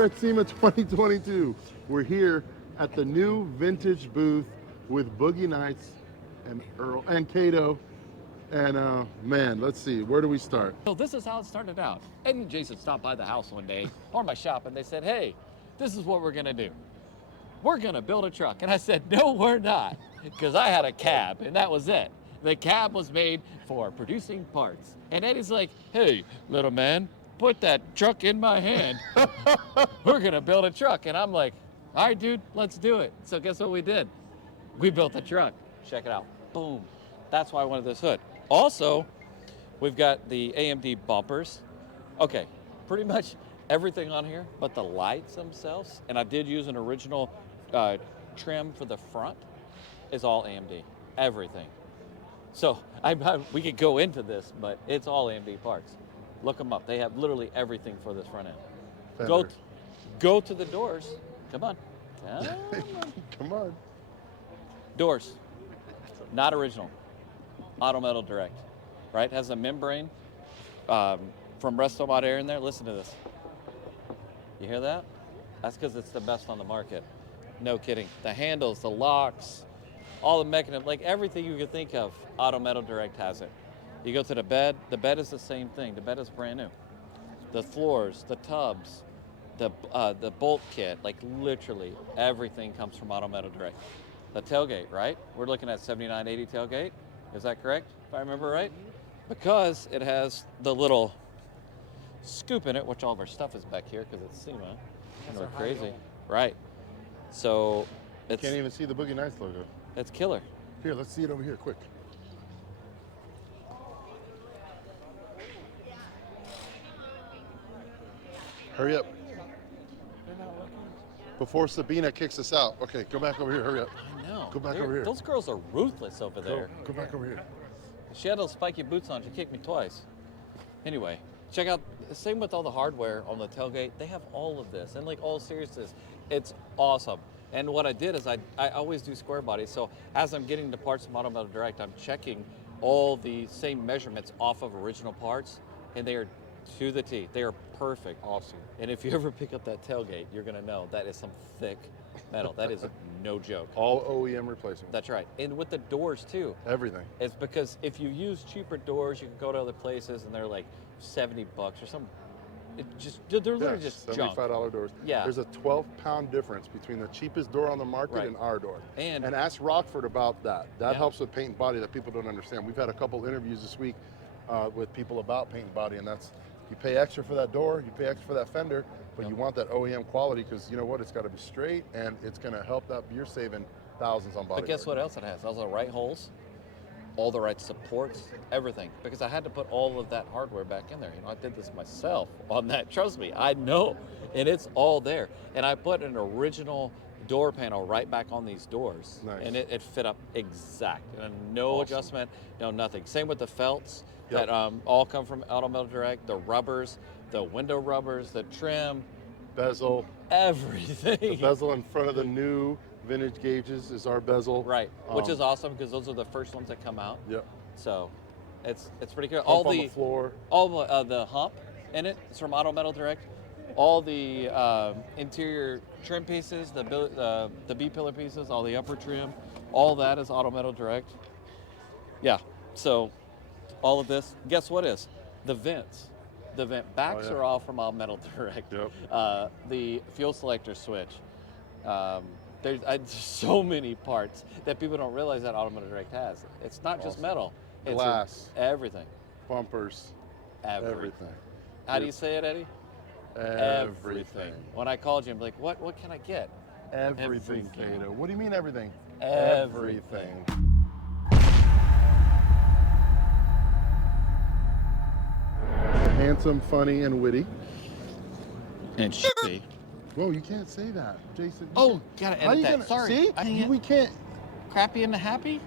here at SEMA 2022. We're here at the new vintage booth with Boogie Nights and Earl and Kato. And man, let's see, where do we start? So this is how it started out. Ed and Jason stopped by the house one day, or my shop, and they said, hey, this is what we're gonna do. We're gonna build a truck. And I said, no, we're not, because I had a cab, and that was it. The cab was made for producing parts. And Eddie's like, hey, little man, put that truck in my hand. We're gonna build a truck. And I'm like, all right, dude, let's do it. So guess what we did? We built a truck. Check it out. Boom. That's why I wanted this hood. Also, we've got the AMD bumpers. Okay, pretty much everything on here, but the lights themselves, and I did use an original trim for the front, is all AMD. Everything. So we could go into this, but it's all AMD parts. Look them up. They have literally everything for this front end. Go to the doors. Come on. Come on. Doors. Not original. Auto Metal Direct, right? Has a membrane from Restomod Air in there. Listen to this. You hear that? That's because it's the best on the market. No kidding. The handles, the locks, all the mechanism, like everything you could think of, Auto Metal Direct has it. You go to the bed is the same thing. The bed is brand new. The floors, the tubs, the bolt kit, like literally everything comes from Auto Metal Direct. The tailgate, right? We're looking at 7980 tailgate. Is that correct, if I remember right? Because it has the little scoop in it, which all of our stuff is back here because it's SEMA, and we're crazy. Right. So it's... Can't even see the Boogie Nights logo. It's killer. Here, let's see it over here, quick. Hurry up. Before Sabina kicks us out. Okay, go back over here, hurry up. I know. Go back over here. Those girls are ruthless over there. Go back over here. She had those spiky boots on. She kicked me twice. Anyway, check out, same with all the hardware on the tailgate. They have all of this. And like all seriousness, it's awesome. And what I did is I always do square bodies. So as I'm getting the parts from Auto Metal Direct, I'm checking all the same measurements off of original parts. And they are to the T. They are perfect. Awesome. And if you ever pick up that tailgate, you're gonna know that is some thick metal. That is no joke. All OEM replacement. That's right. And with the doors too. Everything. It's because if you use cheaper doors, you can go to other places and they're like $70 or something. They're literally just junk. $75 doors. Yeah. There's a 12-pound difference between the cheapest door on the market and our door. And ask Rockford about that. That helps with paint and body that people don't understand. We've had a couple interviews this week with people about paint and body, and that's, you pay extra for that door, you pay extra for that fender, but you want that OEM quality because you know what, it's got to be straight and it's going to help that you're saving thousands on body. But guess what else it has? All the right holes, all the right supports, everything. Because I had to put all of that hardware back in there. You know, I did this myself on that. Trust me, I know, and it's all there. And I put an original door panel right back on these doors, and it fit up exact. And no adjustment, no nothing. Same with the felts. That all come from Auto Metal Direct, the rubbers, the window rubbers, the trim. Bezel. Everything. The bezel in front of the new vintage gauges is our bezel. Right, which is awesome because those are the first ones that come out. Yep. So it's pretty cool. All on the floor. All the hump in it is from Auto Metal Direct. All the interior trim pieces, the B-pillar pieces, all the upper trim, all that is Auto Metal Direct. Yeah, so all of this, guess what is? The vents. The vent backs are all from Auto Metal Direct. Yep. The fuel selector switch. There's so many parts that people don't realize that Auto Metal Direct has. It's not just metal. It's glass. Everything. Bumpers. Everything. How do you say it, Eddie? Everything. When I called you, I'm like, what can I get? Everything, Kato. What do you mean everything? Everything. Handsome, funny, and witty. And shitty. Whoa, you can't say that, Jason. Oh, gotta edit that. Sorry. See? We can't. Crappy and happy?